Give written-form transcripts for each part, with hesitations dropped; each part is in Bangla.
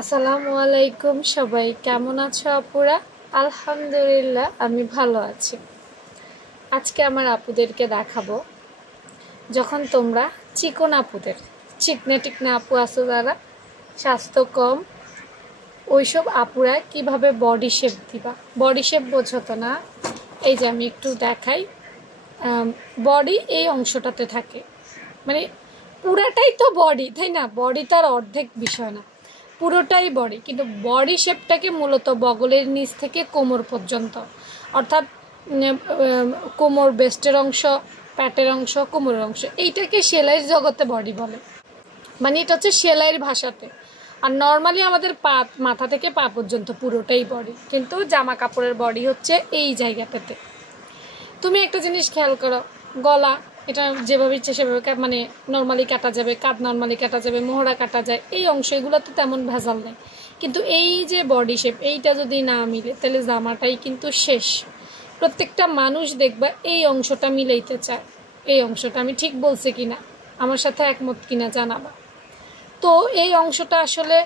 আসসালামু আলাইকুম সবাই কেমন আছো আপুরা? আলহামদুলিল্লাহ আমি ভালো আছি। আজকে আমার আপুদেরকে দেখাবো যখন তোমরা চিকন আপুদের চিকনে টিকনে আপু আছো যারা স্বাস্থ্য কম ওইসব আপুরা কিভাবে বডি শেপ দিবা। বডি শেপ বোঝো তো না? এই যে আমি একটু দেখাই, বডি এই অংশটাতে থাকে, মানে পুরাটাই তো বডি, তাই না? বডি তার অর্ধেক বিষয় না, পুরোটাই বডি, কিন্তু বডি শেপটাকে মূলত বগলের নিচ থেকে কোমর পর্যন্ত, অর্থাৎ কোমর বেস্টের অংশ, প্যাটের অংশ, কোমরের অংশ, এইটাকে সেলাইয়ের জগতে বডি বলে। মানে এটা হচ্ছে সেলাইয়ের ভাষাতে। আর নর্মালি আমাদের পা, মাথা থেকে পা পর্যন্ত পুরোটাই বডি, কিন্তু জামা কাপড়ের বডি হচ্ছে এই জায়গাটাতে। তুমি একটা জিনিস খেয়াল করো, গলা এটা যেভাবে ইচ্ছে সেভাবে মানে নর্মালি কাটা যাবে, কাঁধ নর্মালি কাটা যাবে, মোহরা কাটা যায়, এই অংশ এগুলোতে তেমন ভেজাল নেই। কিন্তু এই যে বডি শেপ এইটা যদি না মিলে তাহলে জামাটাই কিন্তু শেষ। প্রত্যেকটা মানুষ দেখবা এই অংশটা মিলাইতে চায়। এই অংশটা আমি ঠিক বলছি কিনা, আমার সাথে একমত কিনা জানাবা। তো এই অংশটা আসলে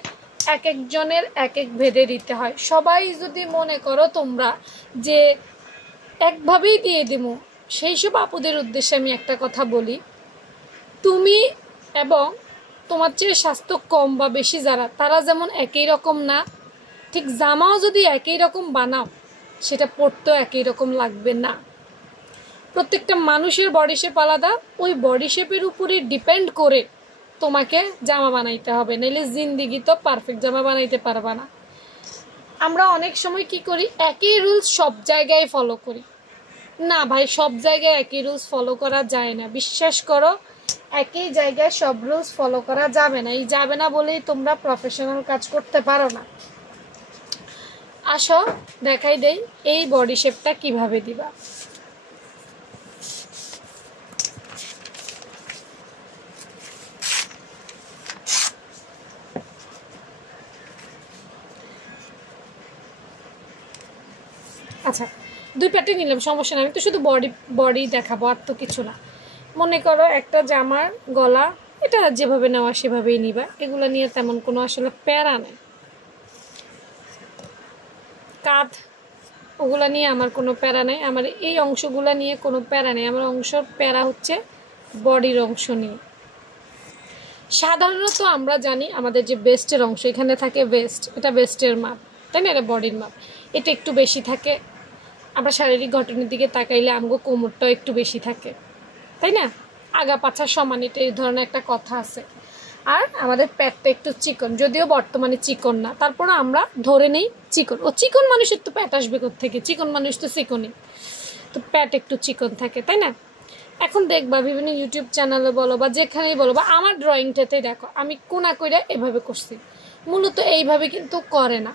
এক একজনের এক এক ভেদে দিতে হয়। সবাই যদি মনে করো তোমরা যে একভাবেই দিয়ে দেবো, সেই সব আপুদের উদ্দেশ্যে আমি একটা কথা বলি, তুমি এবং তোমার চেয়ে স্বাস্থ্য কম বা বেশি যারা, তারা যেমন একই রকম না, ঠিক জামাও যদি একই রকম বানাও সেটা পরতেও একই রকম লাগবে না। প্রত্যেকটা মানুষের বডি শেপ আলাদা, ওই বডি শেপের উপরে ডিপেন্ড করে তোমাকে জামা বানাইতে হবে, নাইলে জিন্দিগি তো পারফেক্ট জামা বানাইতে পারবা না। আমরা অনেক সময় কি করি, একই রুলস সব জায়গায় ফলো করি। না ভাই, সব জায়গায় একই রুলস ফলো করা যায় না, বিশ্বাস করো। একই জায়গায় সব রুলস ফলো করা যাবে না। এই যাবে না বলেই তোমরা প্রফেশনাল কাজ করতে পারো না। আসো দেখাই দেই এই বডি শেপটা কিভাবে দিবা। আচ্ছা, দুই প্যাটে নিলাম, সমস্যা নেই, আমি তো শুধু বডি দেখাবো, আর তো কিছু না। মনে করো একটা জামার গলা, এটা যেভাবে নেওয়া সেভাবেই নিবা, এগুলো নিয়ে তেমন কোনো আসলে প্যারা নেই। কাঁধ ওগুলা নিয়ে আমার কোনো প্যারা নেই, আমার এই অংশগুলো নিয়ে কোনো প্যারা নেই। আমার প্যারা হচ্ছে বডির অংশ নিয়ে। সাধারণত আমরা জানি আমাদের যে বেস্টের অংশ, এখানে থাকে বেস্ট, এটা বেস্টের মাপ, তাই না? এটা বডির মাপ, এটা একটু বেশি থাকে। আমরা শারীরিক গঠনের দিকে তাকাইলে আমগো কোমরটাও একটু বেশি থাকে, তাই না? আগা পাছা সমান, এটা এই ধরনের একটা কথা আছে। আর আমাদের প্যাটটা একটু চিকন, যদিও বর্তমানে চিকন না, তারপরে আমরা ধরে নেই চিকন। ও চিকন মানুষের তো প্যাট আসবে কোত্থেকে? চিকন মানুষ তো চিকনই, তো প্যাট একটু চিকন থাকে, তাই না? এখন দেখবা বিভিন্ন ইউটিউব চ্যানেলে বলো বা যেখানেই বলো, বা আমার ড্রয়িংটাতেই দেখো আমি কোনা কইরা এভাবে করছি। মূলত এইভাবে কিন্তু করে না,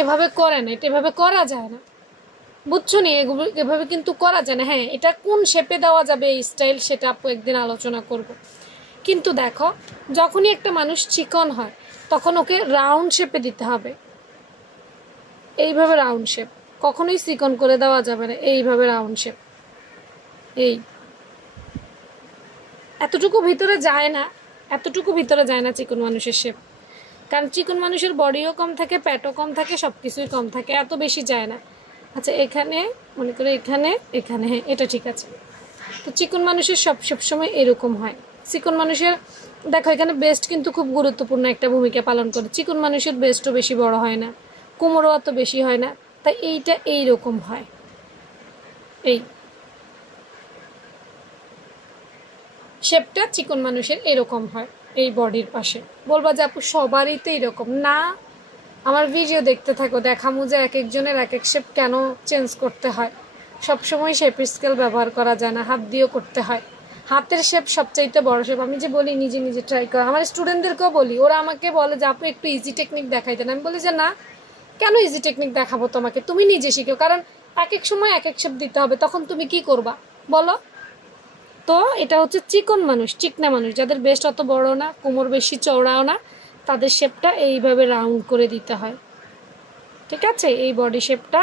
এভাবে করে না, এটা এভাবে করা যায় না, বুঝছো নি? এভাবে কিন্তু করা যায় না। হ্যাঁ, এটা কোন শেপে দেওয়া যাবে এই স্টাইল, সেটা আপু একদিন আলোচনা করব। কিন্তু দেখো, যখনই একটা মানুষ চিকন হয় তখন ওকে রাউন্ড শেপে দিতে হবে, এইভাবে রাউন্ড শেপ। কখনোই চিকন করে দেওয়া যাবে না, এইভাবে রাউন্ড শেপ। এই এতটুকু ভিতরে যায় না, এতটুকু ভিতরে যায় না চিকন মানুষের শেপ, কারণ চিকন মানুষের বডিও কম থাকে, প্যাটও কম থাকে, সব কিছুই কম থাকে, এত বেশি যায় না। আচ্ছা, এখানে মনে করে এখানে এখানে, হ্যাঁ এটা ঠিক আছে। তো চিকন মানুষের সবসময় এরকম হয়। চিকন মানুষের দেখো এখানে বেস্ট কিন্তু খুব গুরুত্বপূর্ণ একটা ভূমিকা পালন করে। চিকন মানুষের বেস্টও বেশি বড় হয় না, কোমরও অত বেশি হয় না, তাই এইটা এইরকম হয়। এই শেপটা চিকন মানুষের এরকম হয় এই বডির পাশে। বলবা যে আপু সবারই তো এরকম না, আমার ভিডিও দেখতে থাকো, দেখামু যে এক একজনের এক এক শেপ কেন চেঞ্জ করতে হয়। সবসময় শেপের স্কেল ব্যবহার করা যায় না, হাত দিয়েও করতে হয়। হাতের শেপ সবচাইতে বড় শেপ। আমি যে বলি নিজে নিজে ট্রাই করা, আমার স্টুডেন্টদেরকেও বলি, ওরা আমাকে বলে যে আপু একটু ইজি টেকনিক দেখাই দেন। আমি বলি যে না, কেন ইজি টেকনিক দেখাবো তোমাকে, তুমি নিজে শিখো, কারণ এক এক সময় এক এক শেপ দিতে হবে, তখন তুমি কি করবা বলো? তো এটা হচ্ছে চিকন মানুষ, চিকনা মানুষ, যাদের বেস্ট অত বড় না, কোমর বেশি চওড়াও না, তাদের শেপটা এইভাবে রাউন্ড করে দিতে হয়, ঠিক আছে? এই বডি শেপটা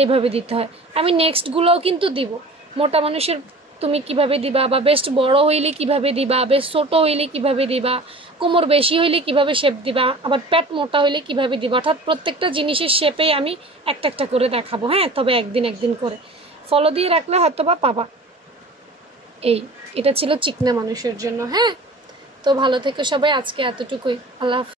এইভাবে দিতে হয়। আমি নেক্সটগুলোও কিন্তু দিব। মোটা মানুষের তুমি কিভাবে দিবা, বা বেস্ট বড় হইলে কিভাবে দিবা, বেশ ছোট হইলে কিভাবে দিবা, কোমর বেশি হইলে কিভাবে শেপ দিবা, আবার পেট মোটা হইলে কিভাবে দিবা, অর্থাৎ প্রত্যেকটা জিনিসের শেপেই আমি একটা একটা করে দেখাবো। হ্যাঁ, তবে একদিন করে ফলো দিয়ে রাখলে হয়তো বা পাবা। এটা ছিল চিকনা মানুষের জন্য। হ্যাঁ, তো ভালো থেকো সবাই, আজকে এতটুকুই। আল্লাহ হাফেজ।